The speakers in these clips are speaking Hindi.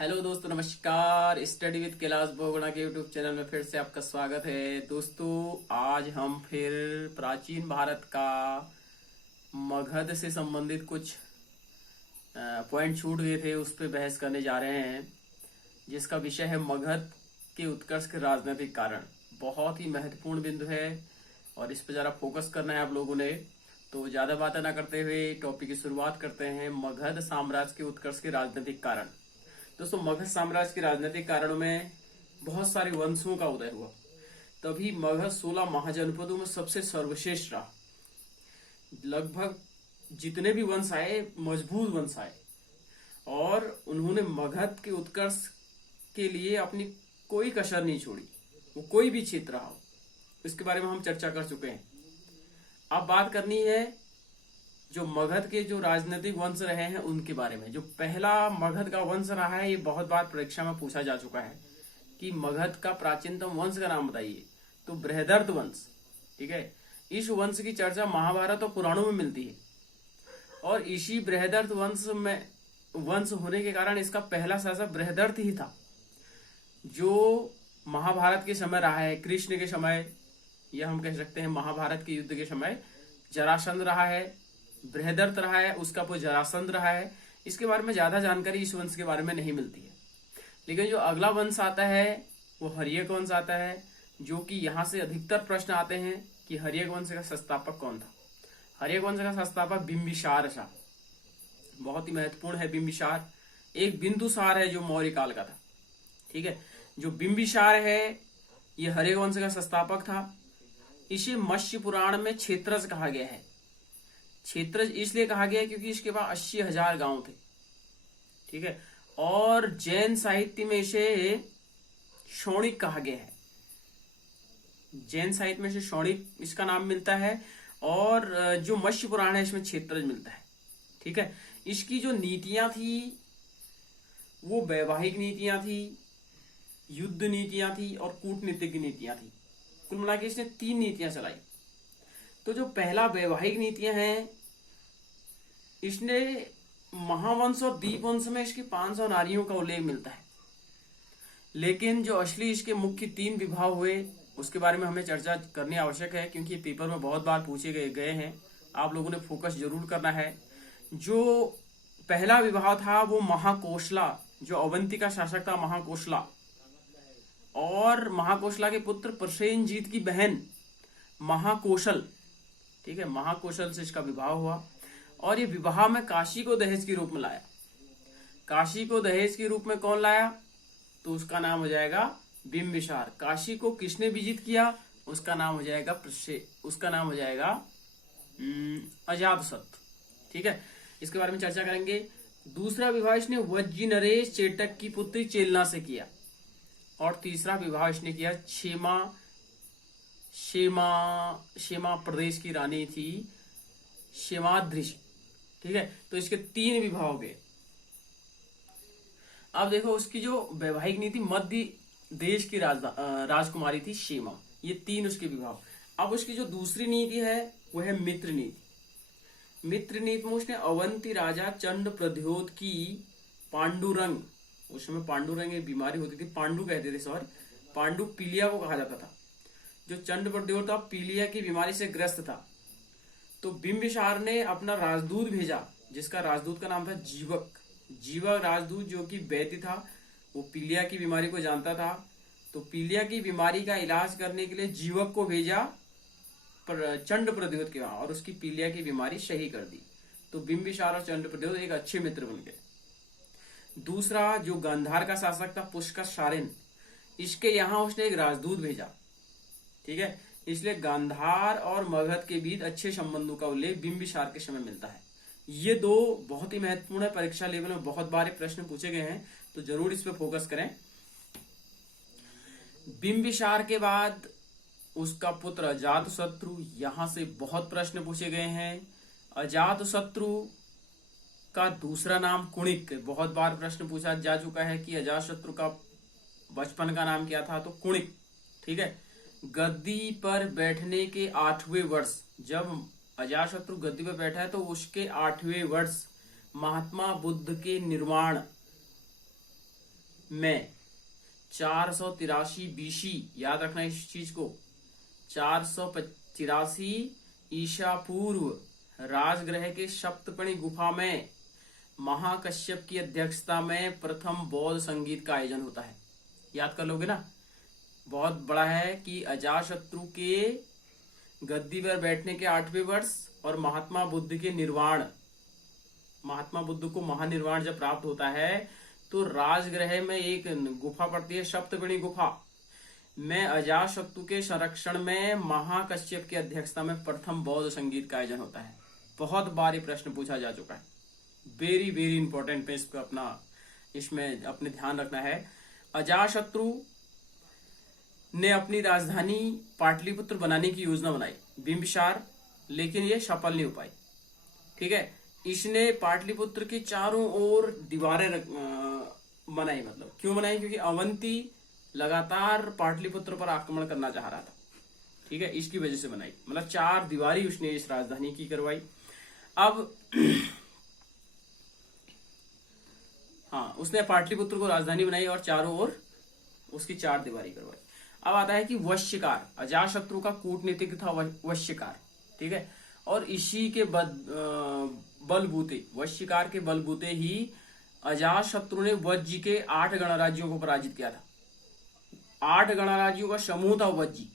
हेलो दोस्तों, नमस्कार। स्टडी विद कैलाश बोगड़ा के यूट्यूब चैनल में फिर से आपका स्वागत है। दोस्तों, आज हम फिर प्राचीन भारत का मगध से संबंधित कुछ पॉइंट छूट गए थे, उस पर बहस करने जा रहे हैं, जिसका विषय है मगध के उत्कर्ष के राजनीतिक कारण। बहुत ही महत्वपूर्ण बिंदु है और इस पर जरा फोकस करना है आप लोगों ने। तो ज्यादा बातें ना करते हुए टॉपिक की शुरुआत करते हैं। मगध साम्राज्य के उत्कर्ष के राजनीतिक कारण। दोस्तों, मगध साम्राज्य के राजनीतिक कारणों में बहुत सारे वंशों का उदय हुआ। तभी मगध 16 महाजनपदों में सबसे सर्वश्रेष्ठ रहा। लगभग जितने भी वंश आए, मजबूत वंश आए, और उन्होंने मगध के उत्कर्ष के लिए अपनी कोई कसर नहीं छोड़ी, वो कोई भी क्षेत्र रहा हो। इसके बारे में हम चर्चा कर चुके हैं। अब बात करनी है जो मगध के जो राजनीतिक वंश रहे हैं उनके बारे में। जो पहला मगध का वंश रहा है, ये बहुत बार परीक्षा में पूछा जा चुका है कि मगध का प्राचीनतम वंश का नाम बताइए। तो बृहदर्थ वंश, ठीक है। इस वंश की चर्चा महाभारत और पुराणों में मिलती है, और इसी बृहदर्थ वंश होने के कारण इसका पहला शासक बृहदर्थ ही था, जो महाभारत के समय रहा है। कृष्ण के समय, यह हम कह सकते हैं महाभारत के युद्ध के समय जरासंध रहा है, बृहदर्थ रहा है, उसका पुत्र जरासंध रहा है। इसके बारे में ज्यादा जानकारी इस वंश के बारे में नहीं मिलती है। लेकिन जो अगला वंश आता है वो हर्यक वंश आता है, जो कि यहाँ से अधिकतर प्रश्न आते हैं कि हर्यक वंश का संस्थापक कौन था। हर्यक वंश का संस्थापक बिंबिसार था। बहुत ही महत्वपूर्ण है बिंबिसार। एक बिंदुसार है जो मौर्य काल का था, ठीक है। जो बिंबिसार है ये हर्यक वंश का संस्थापक था। इसे मत्स्य पुराण में क्षेत्रज कहा गया है। क्षेत्रज इसलिए कहा गया क्योंकि इसके पास 80,000 गांव थे, ठीक है। और जैन साहित्य में इसे शौणिक कहा गया है। जैन साहित्य में से शौणिक इसका नाम मिलता है, और जो मत्स्य पुराण है इसमें क्षेत्रज मिलता है, ठीक है। इसकी जो नीतियां थी वो वैवाहिक नीतियां थी, युद्ध नीतियां थी और कूटनीतिक नीतियां थी। कुल मिला के इसने 3 नीतियां चलाई। तो जो पहला वैवाहिक नीतियां हैं, इसने महावंश और दीपवंश में इसकी 500 नारियों का उल्लेख मिलता है। लेकिन जो असली इसके मुख्य 3 विवाह हुए उसके बारे में हमें चर्चा करनी आवश्यक है, क्योंकि पेपर में बहुत बार पूछे गए हैं। आप लोगों ने फोकस जरूर करना है। जो पहला विवाह था वो महाकोशला, जो अवंतिका शासक था महाकोशला, और महाकोशला के पुत्र प्रसेनजीत की बहन महाकोशल, ठीक है। महाकोशल से इसका विवाह हुआ, और ये विवाह में काशी को दहेज के रूप में लाया। काशी को दहेज के रूप में कौन लाया? तो उसका नाम हो जाएगा बिंबिसार। काशी को किसने विजित किया? उसका नाम हो जाएगा अजातशत्रु, ठीक है। इसके बारे में चर्चा करेंगे। दूसरा विवाह इसने वज्जी नरेश चेटक की पुत्री चेलना से किया, और तीसरा विवाह इसने किया शेमा प्रदेश की रानी थी शेमाद्रि, ठीक है। तो इसके 3 विवाह हो गए। अब देखो, उसकी जो वैवाहिक नीति, मध्य देश की राजकुमारी थी शेमा। ये 3 उसके विवाह। अब उसकी जो दूसरी नीति है वो है मित्र नीति। मित्र नीति में उसने अवंती राजा चंड प्रद्योत की पांडुरंग, उस समय पांडुरंग एक बीमारी होती थी, पांडु कहते थे, सॉरी, पांडु पीलिया को कहा जाता था। जो चंड प्रद्योत था पीलिया की बीमारी से ग्रस्त था। तो बिंबिसार ने अपना राजदूत भेजा, जिसका राजदूत का नाम था जीवक राजदूत, जो कि वैद्य था। वो पीलिया की बीमारी को जानता था। तो पीलिया की बीमारी का इलाज करने के लिए जीवक को भेजा चंड प्रद्योत के वहां, और उसकी पीलिया की बीमारी सही कर दी। तो बिंबिसार और चंड प्रद्योत एक अच्छे मित्र बन गए। दूसरा जो गांधार का शासक था पुष्कर सारेन, इसके यहां उसने एक राजदूत भेजा, ठीक है। इसलिए गांधार और मगध के बीच अच्छे संबंधों का उल्लेख बिंबिसार के समय मिलता है। ये 2 बहुत ही महत्वपूर्ण है। परीक्षा लेवल में बहुत बार प्रश्न पूछे गए हैं, तो जरूर इस पे फोकस करें। बिंबिसार के बाद उसका पुत्र अजातशत्रु, यहां से बहुत प्रश्न पूछे गए हैं। अजातशत्रु का दूसरा नाम कुणिक, बहुत बार प्रश्न पूछा जा चुका है कि अजातशत्रु का बचपन का नाम क्या था, तो कुणिक, ठीक है। गद्दी पर बैठने के 8वें वर्ष, जब अजातशत्रु गद्दी पर बैठा है तो उसके 8वें वर्ष महात्मा बुद्ध के निर्वाण में 483 बीसी, याद रखना इस चीज को, 483 ईसा पूर्व राजगृह के सप्तपणी गुफा में महाकश्यप की अध्यक्षता में प्रथम बौद्ध संगीत का आयोजन होता है। याद कर लोगे ना, बहुत बड़ा है कि अजातशत्रु के गद्दी पर बैठने के 8वें वर्ष और महात्मा बुद्ध के निर्वाण, महात्मा बुद्ध को महानिर्वाण जब प्राप्त होता है तो राजगृह में एक गुफा पड़ती है, सप्तपणी गुफा में अजातशत्रु के संरक्षण में महाकश्यप की अध्यक्षता में प्रथम बौद्ध संगीत का आयोजन होता है। बहुत बार ये प्रश्न पूछा जा चुका है, वेरी वेरी इंपॉर्टेंट पे इसको इसमें अपने ध्यान रखना है। अजातशत्रु ने अपनी राजधानी पाटलिपुत्र बनाने की योजना बनाई, बिंबिसार, लेकिन ये सफल नहीं हो पाई। ठीक है, इसने पाटलिपुत्र के चारों ओर दीवारें बनाई। मतलब क्यों बनाई? क्योंकि अवंती लगातार पाटलिपुत्र पर आक्रमण करना चाह रहा था। ठीक है, इसकी वजह से बनाई, मतलब 4 दीवारी उसने इस राजधानी की करवाई। अब हाँ, उसने पाटलिपुत्र को राजधानी बनाई और चारों ओर उसकी 4 दीवारी करवाई। अब आता है कि वश्यकार, अजातशत्रु का कूटनीतिक था वश्यकार। ठीक है, और इसी के बलबूते, वश्यकार के बलबूते ही अजातशत्रु ने वज्जी के 8 गणराज्यों को पराजित किया था। 8 गणराज्यों का समूह था वज्जी।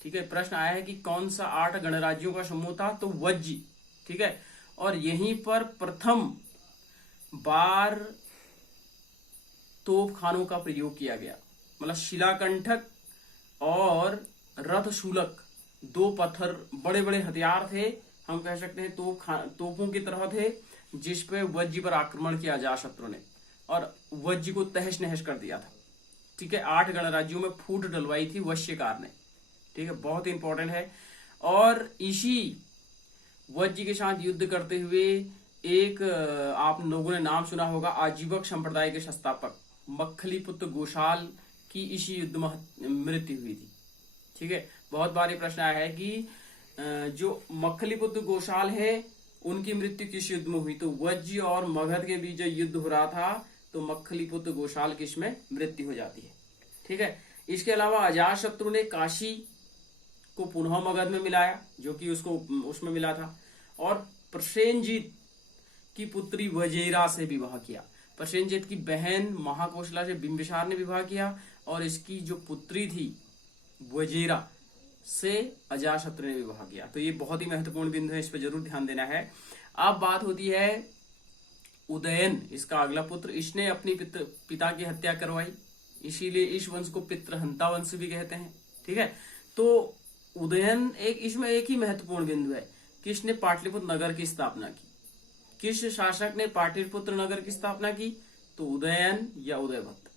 ठीक है, प्रश्न आया है कि कौन सा 8 गणराज्यों का समूह था, तो वज्जी। ठीक है, और यहीं पर प्रथम बार तोपखानों का प्रयोग किया गया। मतलब शिलाकंठक और रथशूलक, 2 पत्थर, बड़े बड़े हथियार थे, हम कह सकते हैं तोपों की तरह थे, जिस पे वज्जी पर आक्रमण किया अजातशत्रु ने और वज्जी को तहस नहस कर दिया था। ठीक है, 8 गणराज्यों में फूट डलवाई थी वश्यकार ने। ठीक है, बहुत इंपॉर्टेंट है। और इसी वज्जी के साथ युद्ध करते हुए एक आप लोगों ने नाम सुना होगा, आजीवक संप्रदाय के संस्थापक मक्खलीपुत्र गोशाल की इसी युद्ध में मृत्यु हुई थी। ठीक है, बहुत बार ये प्रश्न आया है कि जो मक्खलीपुत्र गोशाल है उनकी मृत्यु किस युद्ध में हुई, तो वज्जी और मगध के बीच जो युद्ध हो रहा था तो मक्खलीपुत्र गोशाल की इसमें मृत्यु हो जाती है। ठीक है, इसके अलावा अजातशत्रु ने काशी को पुनः मगध में मिलाया, जो कि उसको उसमें मिला था, और प्रसेनजीत की पुत्री वजेरा से विवाह किया। प्रसेनजीत की बहन महाकोशला से बिंबिसार ने विवाह किया और इसकी जो पुत्री थी वजेरा से अजातशत्रु ने विवाह किया। तो ये बहुत ही महत्वपूर्ण बिंदु है, इस पर जरूर ध्यान देना है। अब बात होती है उदयन, इसका अगला पुत्र। इसने अपनी पिता की हत्या करवाई, इसीलिए इस वंश को पितृहंता वंश भी कहते हैं। ठीक है, तो उदयन इसमें एक ही महत्वपूर्ण बिंदु है कि इसने पाटलिपुत्र नगर की स्थापना की। किस शासक ने पाटलिपुत्र नगर की स्थापना की, तो उदयन या उदयभद्र।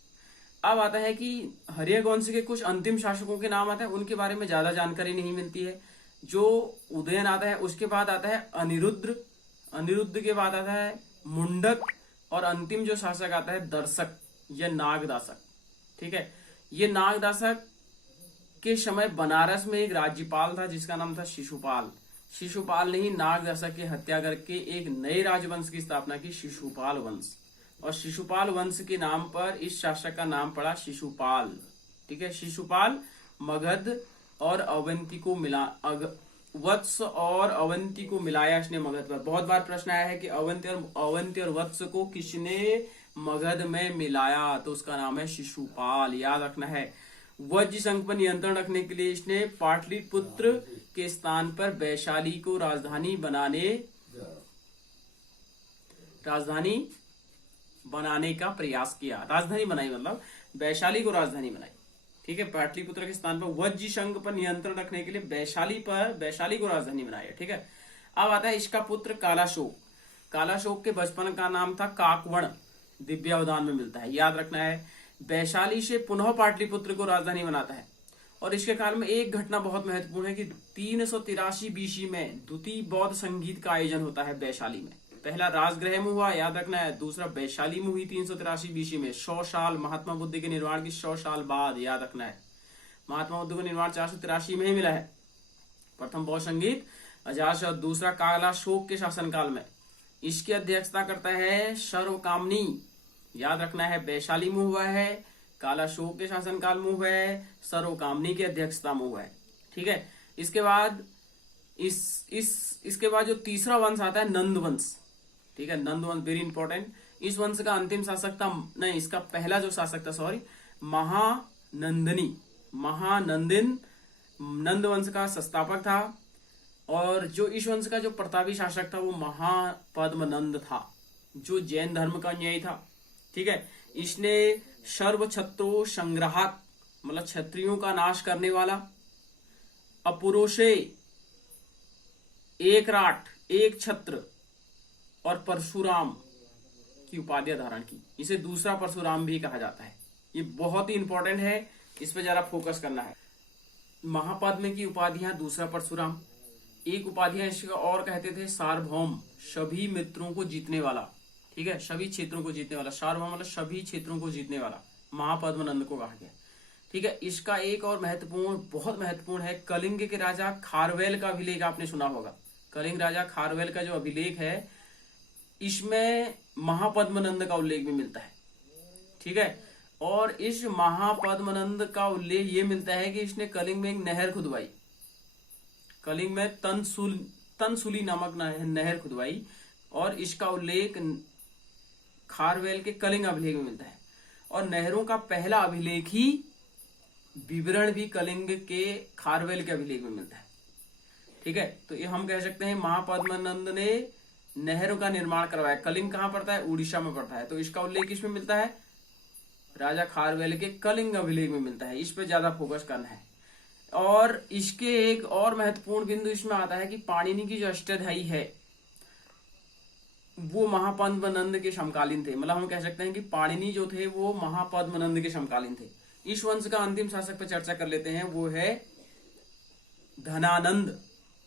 अब आता है कि हर्यक वंश के कुछ अंतिम शासकों के नाम आते हैं, उनके बारे में ज्यादा जानकारी नहीं मिलती है। जो उदयन आता है उसके बाद आता है अनिरुद्ध, अनिरुद्ध के बाद आता है मुंडक, और अंतिम जो शासक आता है दर्शक या नागदासक। ठीक है, ये नागदासक के समय बनारस में एक राज्यपाल था जिसका नाम था शिशुपाल। शिशुपाल ने ही नागदासक की हत्या करके एक नए राजवंश की स्थापना की, शिशुपाल वंश। और शिशुपाल वंश के नाम पर इस शासक का नाम पड़ा शिशुपाल। ठीक है, शिशुपाल मगध और अवंती को मिला, वत्स और अवंती को मिलाया इसने मगध पर। बहुत बार प्रश्न आया है कि अवंती और वत्स को किसने मगध में मिलाया, तो उसका नाम है शिशुपाल। याद रखना है। वज्र संघ पर नियंत्रण रखने के लिए इसने पाटलिपुत्र के स्थान पर वैशाली को राजधानी बनाने का प्रयास किया। राजधानी बनाई मतलब वैशाली को राजधानी बनाई। ठीक है, पाटलिपुत्र के स्थान पर वज्र संघ पर नियंत्रण रखने के लिए वैशाली को राजधानी बनाया। ठीक है, अब आता है इसका पुत्र कालाशोक। कालाशोक के बचपन का नाम था काकवण, दिव्यावदान में मिलता है। याद रखना है, वैशाली से पुनः पाटलिपुत्र को राजधानी बनाता है। और इसके काल में एक घटना बहुत महत्वपूर्ण है कि 383 बीसी में द्वितीय बौद्ध संगीत का आयोजन होता है वैशाली में। पहला राजगृह में हुआ, याद रखना है, दूसरा वैशाली में हुई 383 बीसी में। 100 साल महात्मा बुद्ध के निर्वाण की 100 साल बाद, याद रखना है, महात्मा बुद्ध को निर्वाण 483 में ही मिला है। प्रथम बौद्ध संगीत अजातशत्रु, दूसरा कालाशोक के शासनकाल में। इसकी अध्यक्षता करता है सर्वकामनी याद रखना है, वैशाली में हुआ है, कालाशोक के शासनकाल में हुआ है, सर्वकामनी की अध्यक्षता में हुआ है। ठीक है। इसके बाद इसके बाद जो तीसरा वंश आता है नंद वंश। ठीक है, नंद वंश वेरी इंपॉर्टेंट। इस वंश का अंतिम शासक था, नहीं, इसका पहला जो शासक था, सॉरी, महानंदिन नंद वंश का संस्थापक था। और जो इस वंश का जो प्रतापी शासक था वो महापद्मनंद था, जो जैन धर्म का अनुयायी था। ठीक है। इसने सर्व क्षत्रो संग्राहक, मतलब क्षत्रियों का नाश करने वाला, अपुरुषे, एक राट, एक छत्र, और परशुराम की उपाधि धारण की। इसे दूसरा परशुराम भी कहा जाता है। ये बहुत ही इंपॉर्टेंट है, इस पे जरा फोकस करना है। महापद्म की उपाधियां दूसरा परशुराम, एक उपाधियां इसका और कहते थे सार्वभौम, सभी मित्रों को जीतने वाला। ठीक है, सभी क्षेत्रों को जीतने वाला, सार्वभौम मतलब सभी क्षेत्रों को जीतने वाला, महापद्मनंद को कहा गया। ठीक है। इसका एक और महत्वपूर्ण, बहुत महत्वपूर्ण है, कलिंग के राजा खारवेल का अभिलेख आपने सुना होगा। कलिंग राजा खारवेल का जो अभिलेख है, इसमें महापद्मनंद का उल्लेख भी मिलता है। ठीक है। और इस महापद्मनंद का उल्लेख ये मिलता है कि इसने कलिंग में एक नहर खुदवाई, कलिंग में तनसुली नामक नहर खुदवाई, और इसका उल्लेख खारवेल के कलिंग अभिलेख में मिलता है। और नहरों का पहला अभिलेख ही विवरण भी कलिंग के खारवेल के अभिलेख में मिलता है। ठीक है। तो ये हम कह सकते हैं महापद्मनंद ने नहरों का निर्माण करवाया। कलिंग कहां पड़ता है? उड़ीसा में पड़ता है। तो इसका उल्लेख इसमें मिलता है, राजा खारवेल के कलिंग अभिलेख में मिलता है। इस पे ज्यादा फोकस करना है। और इसके एक और महत्वपूर्ण बिंदु इसमें आता है कि पाणिनि की जो अष्टाध्यायी है वो महापद्मनंद के समकालीन थे। मतलब हम कह सकते हैं कि पाणिनि जो थे वो महापद्मनंद के समकालीन थे। इस वंश का अंतिम शासक पर चर्चा कर लेते हैं, वो है धनानंद।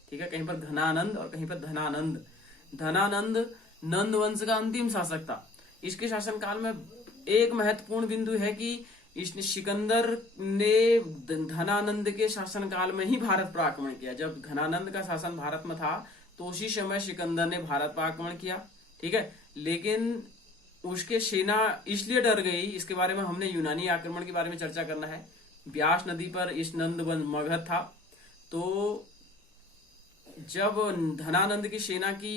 ठीक है, कहीं पर घनानंद और कहीं पर धनानंद। धनानंद नंद वंश का अंतिम शासक था। इसके शासनकाल में एक महत्वपूर्ण बिंदु है कि इसने सिकंदर ने धनानंद के शासनकाल में ही भारत पर आक्रमण किया। जब घनानंद का शासन भारत में था तो उसी समय सिकंदर ने भारत पर आक्रमण किया। ठीक है, लेकिन उसके सेना इसलिए डर गई, इसके बारे में हमने यूनानी आक्रमण के बारे में चर्चा करना है। ब्यास नदी पर इस नंद मगध था। तो जब धनानंद की सेना की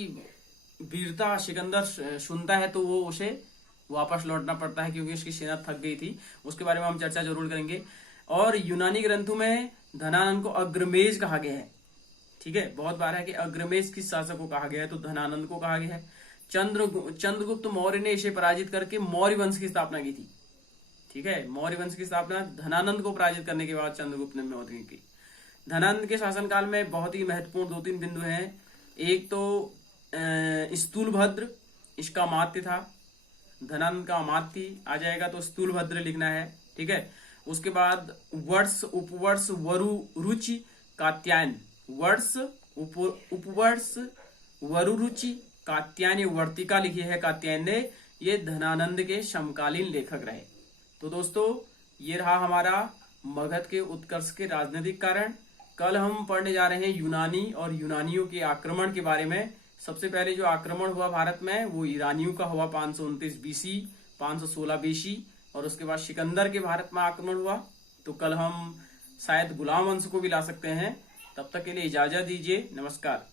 वीरता सिकंदर सुनता है तो वो उसे वापस लौटना पड़ता है, क्योंकि उसकी सेना थक गई थी। उसके बारे में हम चर्चा जरूर करेंगे। और यूनानी ग्रंथों में धनानंद को अग्रमेज कहा गया है। ठीक है, बहुत बार है कि अग्रमेज किस शासक को कहा गया है, तो धनानंद को कहा गया है। चंद्रगुप्त मौर्य ने इसे पराजित करके मौर्य वंश की स्थापना की थी। ठीक है, मौर्य वंश की स्थापना धनानंद को पराजित करने के बाद चंद्रगुप्त ने मौर्य की। धनानंद के शासनकाल में बहुत ही महत्वपूर्ण 2-3 बिंदु हैं। एक तो स्थूलभद्र इसका अमात्य था। धनानंद का अमात्य आ जाएगा तो स्थूलभद्र लिखना है। ठीक है, उसके बाद वर्ष, उपवर्ष, वरु, रुचि, कात्यायन। वर्ष, उपवर्ष, वरु, रुचि, कात्यायन, वर्तिका लिखी है कात्यायन ने। ये धनानंद के समकालीन लेखक रहे। तो दोस्तों, ये रहा हमारा मगध के उत्कर्ष के राजनीतिक कारण। कल हम पढ़ने जा रहे हैं यूनानी और यूनानियों के आक्रमण के बारे में। सबसे पहले जो आक्रमण हुआ भारत में वो ईरानियों का हुआ 529 बीसी, 516 बीसी, और उसके बाद सिकंदर के भारत में आक्रमण हुआ। तो कल हम शायद गुलाम वंश को भी ला सकते हैं। तब तक के लिए इजाजत दीजिए। नमस्कार।